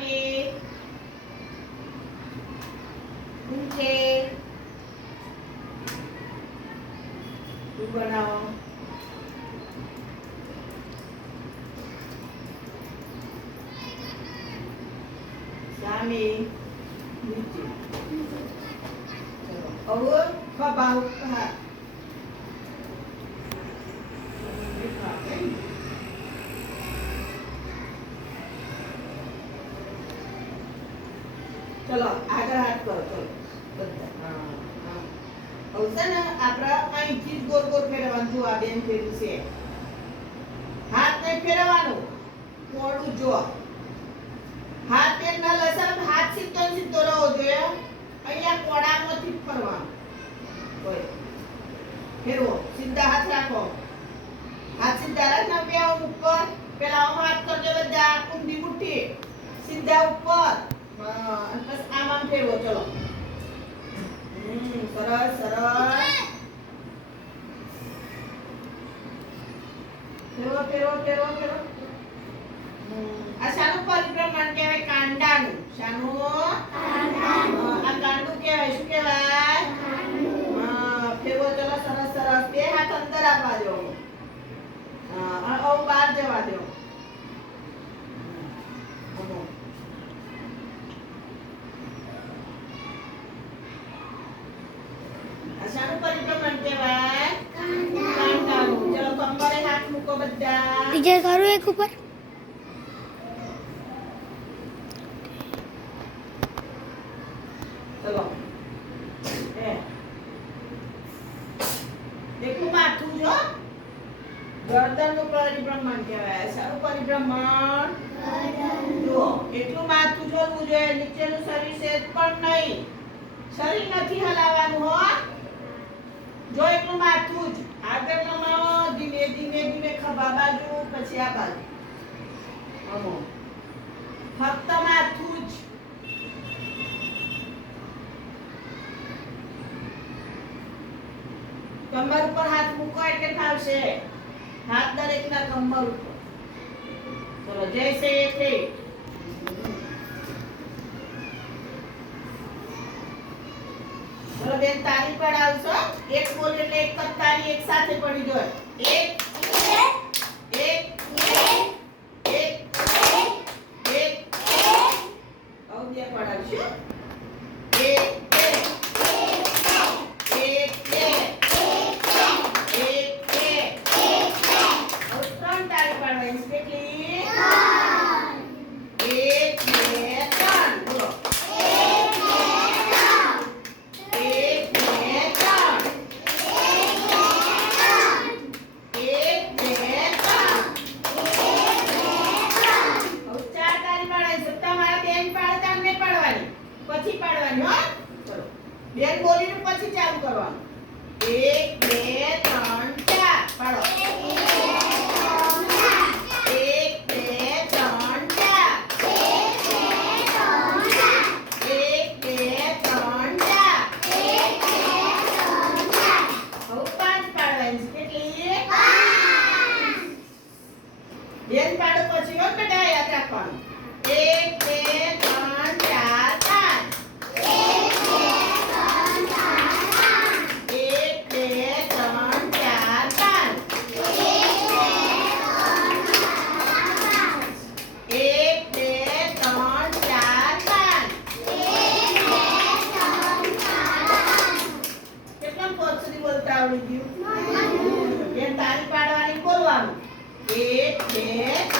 સામે ઊંચે બનાવો સામે નીચે ચલો હવે ખભા ઉપર चलो आगे हाथ करो चलो બધા હા હવે છે ને આપણે અહીંથી જ ગોળ ગોળ ફેરવવાનું જો આ બેન ફેરવું છે હાથ નહીં ફેરવવાનો મોડું જો હાથ બેન ના લસણ હાથ સીધો સીધો રહો જોઈએ અહીંયા કોડામાંથી ફરવાનું હોય ફેરવો સીધા હાથ રાખો હાથ સીધા રાખના બે ઉપર પેલા આમ હાથ કરજો બધા કુંડી મુઠ્ઠી સીધા ઉપર બસ આમ ફેરવો ચલો સરસ સરસ ફેરવો ફેરવો ફેરવો ફેરવો આ શાનું પરિભ્રમણ કહેવાય કાંડાનું શાનું કાંડાનું આ કાંડું કહેવાય શું કહેવાય હા ફેરવો ચલો સરસ સરસ બે હાથ અંદર આપવા દો હા બહાર જવા દો શાનું પરિભ્રમણ કહેવાય કાંડાનું ચલો કંબરે હાથ મૂકો બધા ટીચર કરું એક ઉપર ચલો એકલું માથું જો ગરદનનું પરિભ્રમણ કહેવાય શાનું પરિભ્રમણ જો એટલું માથું જોવું જોઈએ નીચેનું શરીર સેજ પણ નહીં શરીર નથી હલાવવાનું હો જો એટલું માથું જ આગળ નમાવો ધીમે ધીમે ધીમે ખભા બાજુ પછી આ બાજુ આવો ફક્ત માથું જ કમર ઉપર હાથ મૂકો એટલે ફાવશે હાથ દરેકના કમર ઉપર ચલો જૈસે તે બેન તાળી પડાવશો એક બોલ એટલે એક જ તાળી એક સાથે પડી જાય એક એક એક એક આવ બે પડાવશો એક એક એક એક એક ત્રણ તાળી પાડવાની કેટલી એક બે ત્રણ બોલો પછી પાડવાની હો ચલો બેન બોલીને પછી ચાલુ કરવાનું 1 2 3 4 પાડો 1 2 3 4 1 2 3 4 હવે પાંચ પાડવાની કેટલી બેન પાડો પછી હો બેટા યાદ રાખવાનું 1 2 3 આવડી ગયું બેન તાળી પાડવાની બોલવાનું 1 2